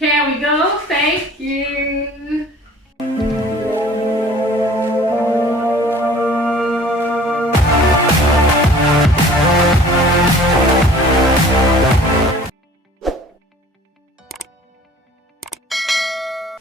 Here we go. Thank you.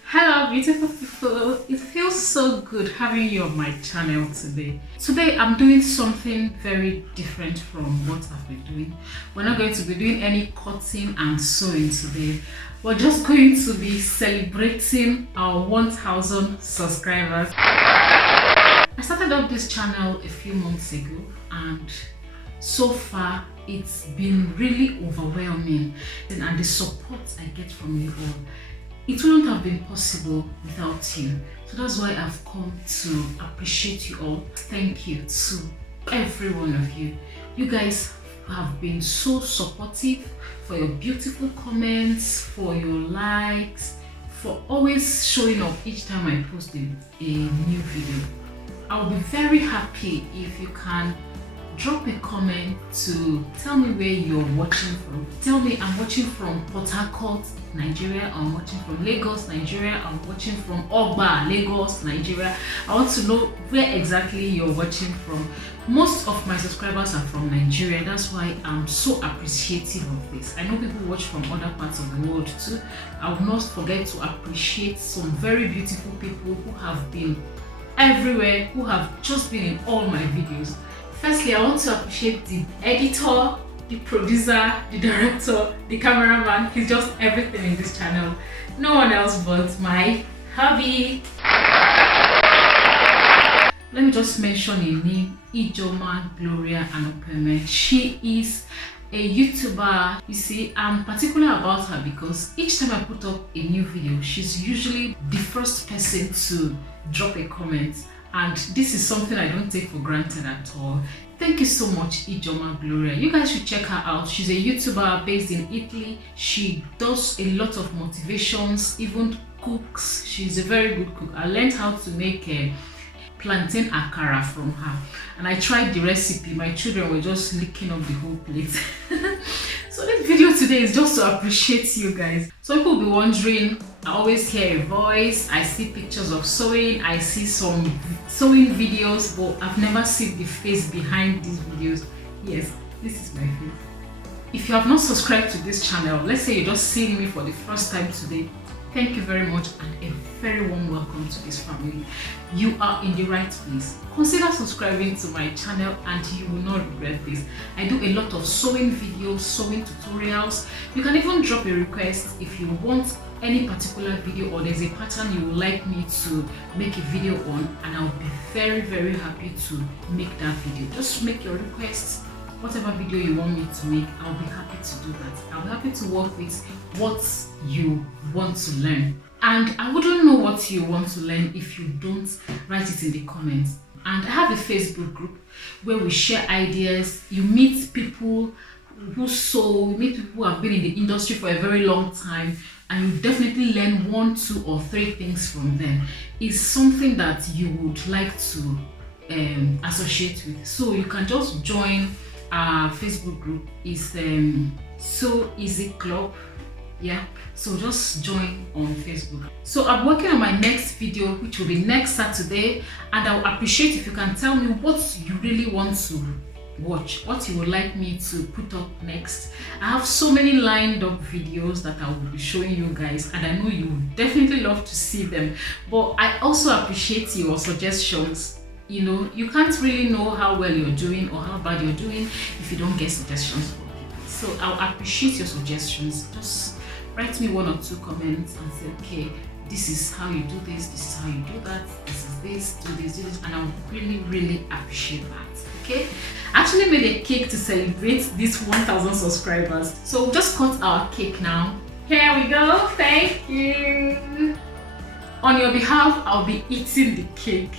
Hello beautiful people, it feels so good having you on my channel today. Today I'm doing something very different from what I've been doing. We're not going to be doing any cutting and sewing today. We're just going to be celebrating our 1000 subscribers. I started up this channel a few months ago and so far it's been really overwhelming, and the support I get from you all, it wouldn't have been possible without you. So that's why I've come to appreciate you all. Thank you to every one of you. You guys have been so supportive, for your beautiful comments, for your likes, for always showing up each time I post a new video. I'll be very happy if you can drop a comment to tell me where you're watching from. Tell me I'm watching from Port Harcourt, Nigeria. I'm watching from Lagos, Nigeria. I'm watching from Oba, Lagos, Nigeria. I want to know where exactly you're watching from. Most of my subscribers are from Nigeria. That's why I'm so appreciative of this. I know people watch from other parts of the world too. I will not forget to appreciate some very beautiful people who have been everywhere, who have just been in all my videos. Firstly, I want to appreciate the editor, the producer, the director, the cameraman. He's just everything in this channel. No one else but my hubby. Let me just mention a name, Ijoma Gloria Anopeme. She is a YouTuber. You see, I'm particular about her because each time I put up a new video, she's usually the first person to drop a comment. And this is something I don't take for granted at all. Thank you so much, Ijoma Gloria. You guys should check her out. She's a YouTuber based in Italy. She does a lot of motivations, even cooks. She's a very good cook. I learned how to make a plantain akara from her. And I tried the recipe. My children were just licking up the whole plate. So this video today is just to appreciate you guys. So people will be wondering, I always hear a voice, I see pictures of sewing, I see some sewing videos, but I've never seen the face behind these videos. Yes, this is my face. If you have not subscribed to this channel, let's say you're just seeing me for the first time today, thank you very much and a very warm welcome to this family. You are in the right place. Consider subscribing to my channel and you will not regret this. I do a lot of sewing videos, sewing tutorials. You can even drop a request if you want any particular video or there's a pattern you would like me to make a video on, and I'll be very happy to make that video. Just make your requests. Whatever video you want me to make, I'll be happy to do that. I'll be happy to work with what you want to learn. And I wouldn't know what you want to learn if you don't write it in the comments. And I have a Facebook group where we share ideas. You meet people who sew, you meet people who have been in the industry for a very long time, and you definitely learn 1, 2, or 3 things from them. It's something that you would like to associate with. So you can just join our Facebook group. Is So Easy Club. Yeah, so just join on Facebook. So I'm working on my next video, which will be next Saturday, and I will appreciate if you can tell me what you really want to watch, what you would like me to put up next. I have so many lined up videos that I will be showing you guys, and I know you would definitely love to see them. But I also appreciate your suggestions. You know, you can't really know how well you're doing or how bad you're doing if you don't get suggestions from people. So I'll appreciate your suggestions. Just write me 1 or 2 comments and say, okay, this is how you do this is how you do that, this is this, do this, and I'll really appreciate that. Okay, I actually made a cake to celebrate these 1000 subscribers. So we'll just cut our cake now. Here we go. Thank you. On your behalf, I'll be eating the cake.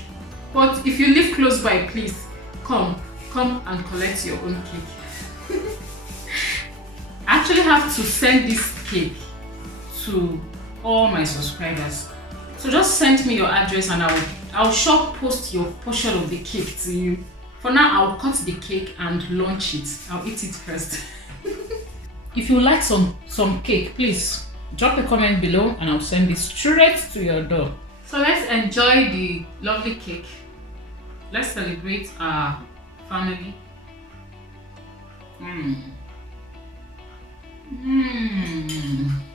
But if you live close by, please come and collect your own cake. I actually have to send this cake to all my subscribers. So just send me your address and I'll short post your portion of the cake to you. For now, I'll cut the cake and launch it. I'll eat it first. If you like some cake, please Drop a comment below and I'll send it straight to your door. So let's enjoy the lovely cake. Let's celebrate our family. Mmm. Mmm.